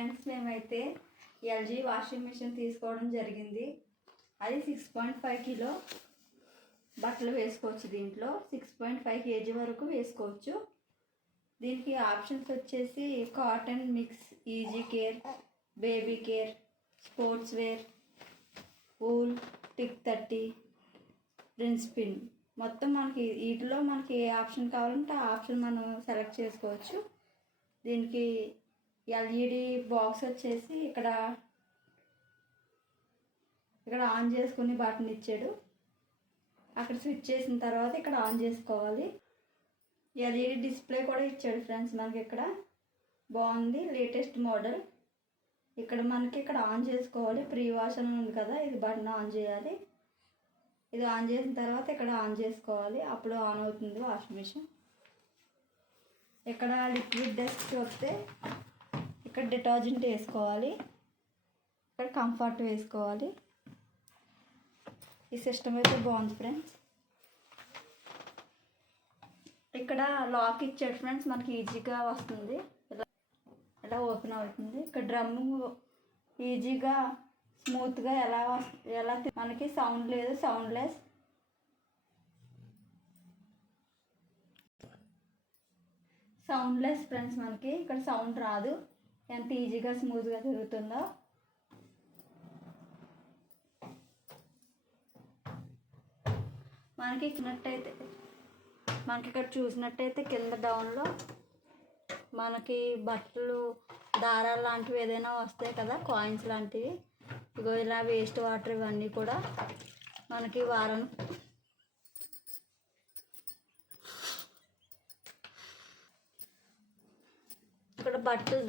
Friends, మేమైతే LG washing machine తీసుకోవడం జరిగింది. అది 6.5 కిలో బట్టలు వేసుకోవచ్చు. దీంట్లో 6.5 కేజీ వరకు వేసుకోవచ్చు. దీనికి ఆప్షన్స్ వచ్చేసి cotton mix, easy care, baby care, sports wear, wool, quick 30, rinse spin. మొత్తం మనకి వీటిలో మనకి ఏ ఆప్షన్ కావాలంటే ఆ ఆప్షన్ మనం సెలెక్ట్ చేసుకోవచ్చు. దీనికి ఎల్ఈడి బాక్స్ వచ్చేసి ఇక్కడ ఆన్ చేసుకుని బటన్ ఇచ్చాడు. అక్కడ స్విచ్ చేసిన తర్వాత ఇక్కడ ఆన్ చేసుకోవాలి. ఎల్ఈడి డిస్ప్లే కూడా ఇచ్చాడు ఫ్రెండ్స్. మనకి ఇక్కడ బాగుంది, లేటెస్ట్ మోడల్. ఇక్కడ ఆన్ చేసుకోవాలి. ప్రీ వాష్ అని ఉంది కదా, ఇది బటన్ ఆన్ చేయాలి. ఇది ఆన్ చేసిన తర్వాత ఇక్కడ ఆన్ చేసుకోవాలి. అప్పుడు ఆన్ అవుతుంది వాషింగ్ మిషన్. ఇక్కడ లిక్విడ్ డస్ట్ వస్తే ఇక్కడ డిటర్జెంట్ వేసుకోవాలి. ఇక్కడ కంఫర్ట్ వేసుకోవాలి. ఈ సిస్టమ్ అయితే బాగుంది ఫ్రెండ్స్. ఇక్కడ లాక్ ఇచ్చాడు ఫ్రెండ్స్, మనకి ఈజీగా వస్తుంది. ఇలా ఓపెన్ అవుతుంది. ఇక్కడ డ్రమ్ము ఈజీగా స్మూత్గా ఎలా మనకి సౌండ్ లేదు, సౌండ్లెస్. ఫ్రెండ్స్, మనకి ఇక్కడ సౌండ్ రాదు. ఎంత ఈజీగా స్మూత్గా తిరుగుతుందో. మనకి ఇక్కడ చూసినట్టయితే కింద డౌన్లో మనకి బట్టలు దారాలు లాంటివి ఏదైనా వస్తాయి కదా, కాయిన్స్ లాంటివి. ఇగో ఇలా వేస్ట్ వాటర్ ఇవన్నీ కూడా మనకి వారం ఇక్కడ బట్టలు